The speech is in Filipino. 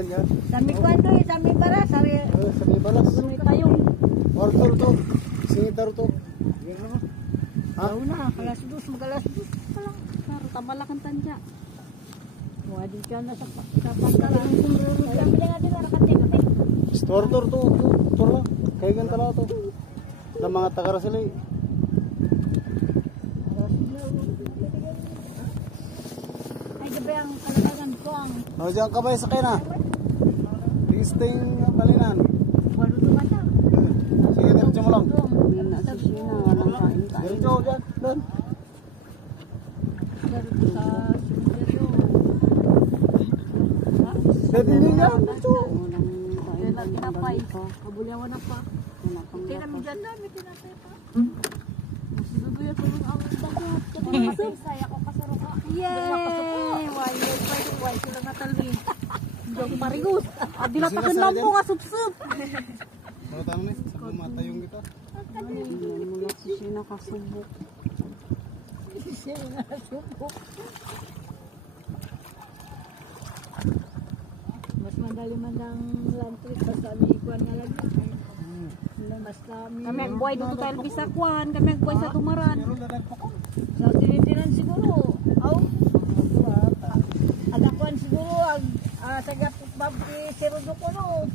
Yan, yan. Sami kwento eh, sami baras. Sari, Sabi balas. sami tayong. Order to. Singitar to. Yan naman. Ayaw na, alas 2, mag-alas 2 pa lang. Tamalakan tanja. Wadi ka na sa pagkalan. Kami na natin na nakating. Store to. Store lang. Kaya ganito lang to. Ng mga tagara sila eh. Ay, gabi ang kalagagan ko ang O, diyan ka ba sa kaya na? Listing balinan. walo tumata. Sige, diretso mo lang. Yan na sa sina, walang kain tayo. Diretso, dyan. Doon. Dito sa similyo. Pwede din yan. Diretso. Yan ang tinapay. Kabulyawan na pa. Tinami dyan na, may tinapay pa. Masududuya ko ng awang dagat. Saya ko kasaro ka. Yay! Why sila natalin. Diyan marigus. Dilatakan lang po nga sup-sup. Ano tanong ni? Sa bumata yung kita. Mula siya nakasubok. Siya nakasubok. Mas madali man ang land trip basta may ikuan nga lagi. Kami ang buhay dito tayo bisa kuan. Kami ang buhay sa Tumaran. Sa tinitiran siguro. Aw. Ada kuan siguro. Sagap babri sirudo ko no.